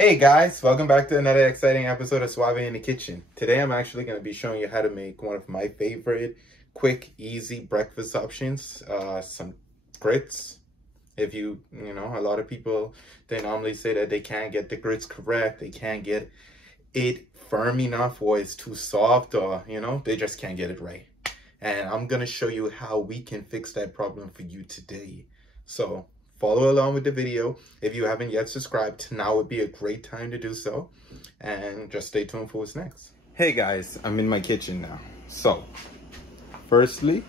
Hey guys, welcome back to another exciting episode of Suave in the Kitchen. Today I'm actually going to be showing you how to make one of my favorite quick, easy breakfast options, some grits. If a lot of people, they normally say that they can't get the grits correct, they can't get it firm enough, or it's too soft, or they just can't get it right. And I'm going to show you how we can fix that problem for you today. So follow along with the video. If you haven't yet subscribed, now would be a great time to do so. And just stay tuned for what's next. Hey guys, I'm in my kitchen now. So, firstly,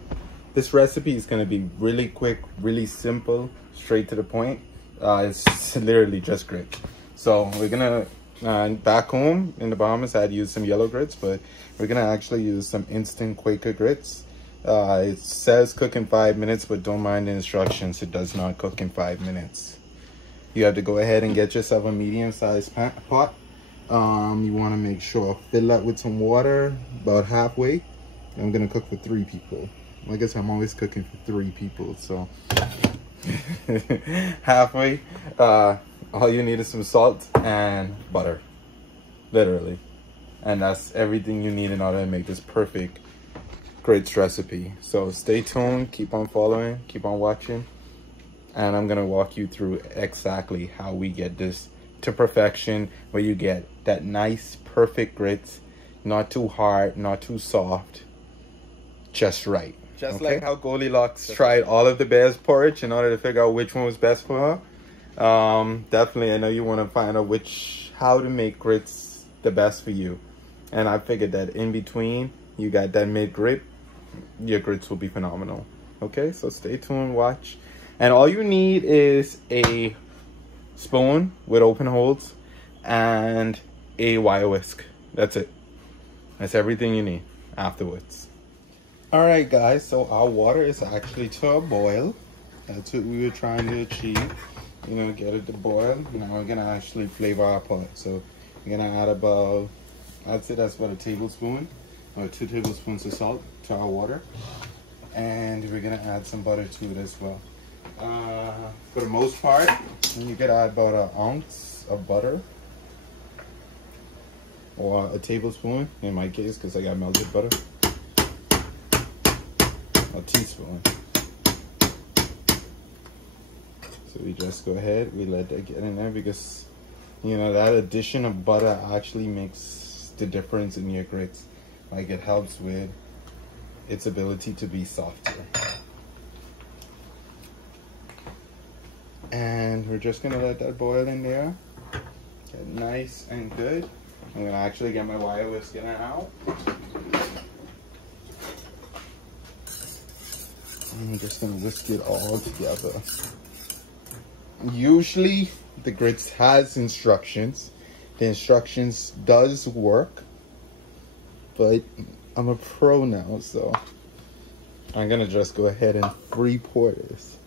this recipe is going to be really quick, really simple, straight to the point. It's literally just grits. So we're going to, back home in the Bahamas, I had used some yellow grits, but we're going to actually use some instant Quaker grits. It says cook in 5 minutes, but don't mind the instructions. It does not cook in 5 minutes. You have to go ahead and get yourself a medium-sized pot. You want to make sure fill that with some water about halfway. I'm gonna cook for 3 people. Like I said, I'm always cooking for 3 people, so halfway. All you need is some salt and butter, literally, and that's everything you need in order to make this perfect grits recipe. So stay tuned, keep on following, keep on watching, and I'm gonna walk you through exactly how we get this to perfection, where you get that nice perfect grits, not too hard, not too soft, just right. Just like how Goldilocks tried all of the bear's porridge in order to figure out which one was best for her. Definitely, I know you want to find out how to make grits the best for you, and I figured that in between you got that mid grit, your grits will be phenomenal. Okay, so stay tuned, watch, and all you need is a spoon with open holes and a wire whisk. That's it. That's everything you need afterwards. All right guys, so our water is actually to a boil. That's what we were trying to achieve, get it to boil. Now we're gonna actually flavor our pot. So we're gonna add about, I'd say that's about a tablespoon or 2 tablespoons of salt to our water, and we're gonna add some butter to it as well. For the most part, you could add about an ounce of butter, or a tablespoon in my case because I got melted butter. A teaspoon. So we just go ahead, we let that get in there, because that addition of butter actually makes the difference in your grits. Like, it helps with its ability to be softer. And we're just gonna let that boil in there, get nice and good. I'm gonna actually get my wire whisk in and out. I'm just gonna whisk it all together. Usually the grits has instructions. The instructions does work, but I'm a pro now, so I'm gonna just go ahead and free pour this.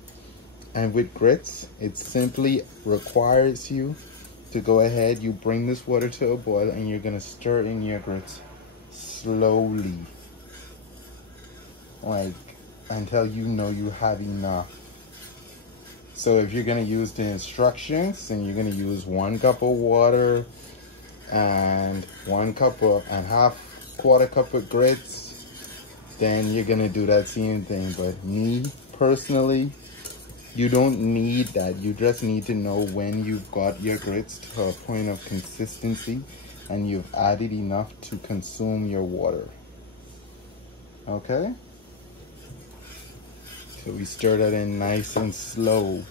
And with grits, it simply requires you to go ahead, you bring this water to a boil, and you're gonna stir in your grits slowly, like until you know you have enough. So if you're gonna use the instructions and you're gonna use 1 cup of water and 1 cup of and quarter cup of grits, then you're gonna do that same thing. But me personally, you don't need that. You just need to know when you've got your grits to a point of consistency and you've added enough to consume your water. Okay? So we stir that in nice and slow.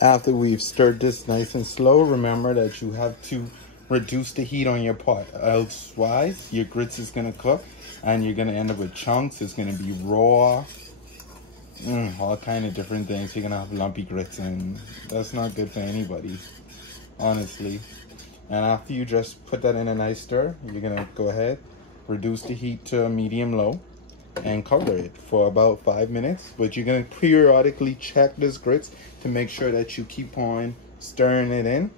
After we've stirred this nice and slow, remember that you have to reduce the heat on your pot. Elsewise, your grits is gonna cook and you're gonna end up with chunks. It's gonna be raw, all kind of different things. You're gonna have lumpy grits, and that's not good for anybody, honestly. And after you just put that in a nice stir, you're gonna go ahead, reduce the heat to a medium-low, and cover it for about 5 minutes. But you're gonna periodically check this grits to make sure that you keep on stirring it in,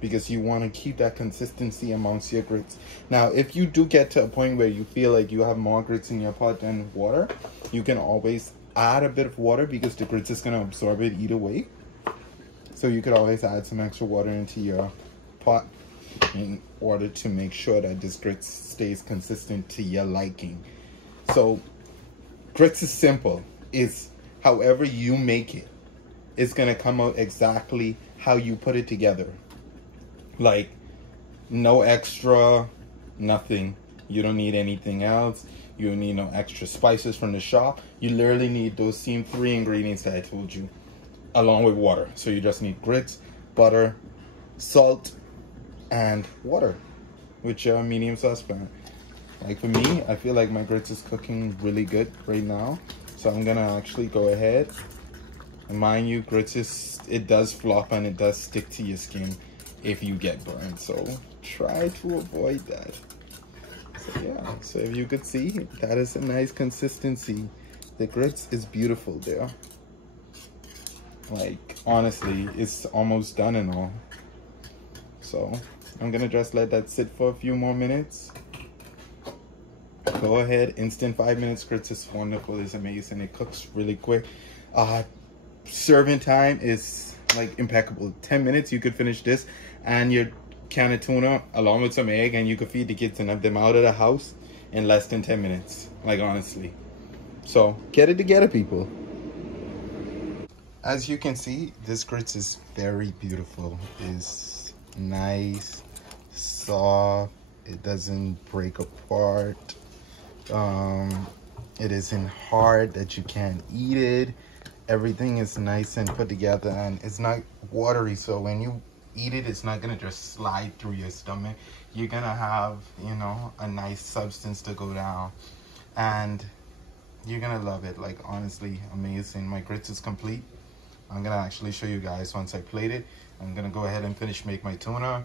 because you want to keep that consistency amongst your grits. Now, if you do get to a point where you feel like you have more grits in your pot than water, you can always add a bit of water, because the grits is going to absorb it either way. So you could always add some extra water into your pot in order to make sure that this grits stays consistent to your liking. So grits is simple. It's however you make it, it's gonna come out exactly how you put it together. Like, no extra, nothing. You don't need anything else. You don't need no extra spices from the shop. You literally need those same 3 ingredients that I told you, along with water. So you just need grits, butter, salt, and water with your medium saucepan. Like for me, I feel like my grits is cooking really good right now. So I'm gonna actually go ahead. And mind you, grits it does flop and it does stick to your skin if you get burned. So try to avoid that. So yeah, so if you could see, that is a nice consistency. The grits is beautiful there. Like, honestly, it's almost done and all. So I'm gonna just let that sit for a few more minutes. Go ahead, instant 5 minutes grits is wonderful, it's amazing, it cooks really quick. Serving time is like impeccable. 10 minutes, you could finish this and your can of tuna along with some egg, and you could feed the kids and have them out of the house in less than 10 minutes, like honestly. So get it together, people. As you can see, this grits is very beautiful. It's nice, soft, it doesn't break apart. It isn't hard that you can't eat it. Everything is nice and put together, and it's not watery, so when you eat it, it's not gonna just slide through your stomach. You're gonna have, you know, a nice substance to go down, and you're gonna love it. Like, honestly, amazing. My grits is complete. I'm gonna actually show you guys once I plate it. I'm gonna go ahead and make my tuna.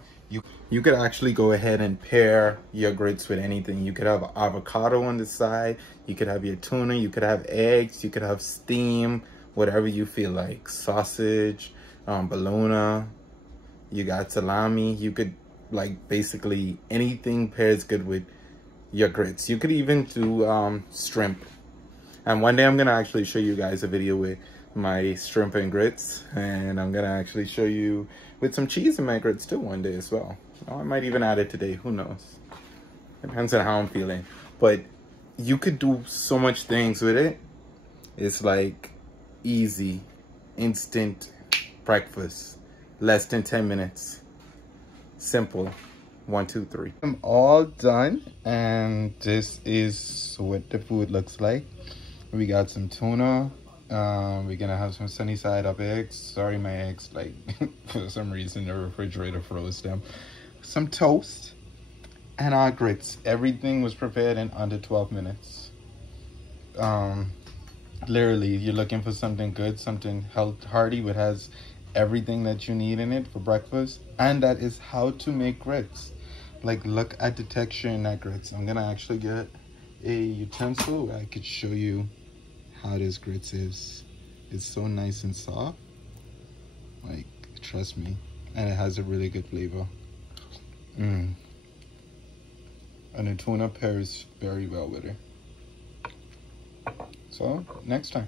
You could actually go ahead and pair your grits with anything. You could have avocado on the side, you could have your tuna, you could have eggs, you could have steam, whatever you feel like. Sausage, bologna, you got salami. You could, like, basically anything pairs good with your grits. You could even do shrimp. And one day I'm gonna actually show you guys a video with my shrimp and grits, and I'm gonna actually show you with some cheese in my grits too one day as well. I might even add it today, who knows? Depends on how I'm feeling. But you could do so much things with it. It's like easy, instant breakfast, less than 10 minutes. Simple. 1, 2, 3. I'm all done, and this is what the food looks like. We got some tuna. We're gonna have some sunny side up eggs. Sorry, my eggs, like, for some reason the refrigerator froze them. Some toast and our grits. Everything was prepared in under 12 minutes. Literally, if you're looking for something good, something hearty, which has everything that you need in it for breakfast, and that is how to make grits. Like, look at the texture in that grits. I'm gonna actually get a utensil where I could show you how this grits is. It's so nice and soft, like, trust me, and it has a really good flavor. And the tuna pairs very well with it. So next time.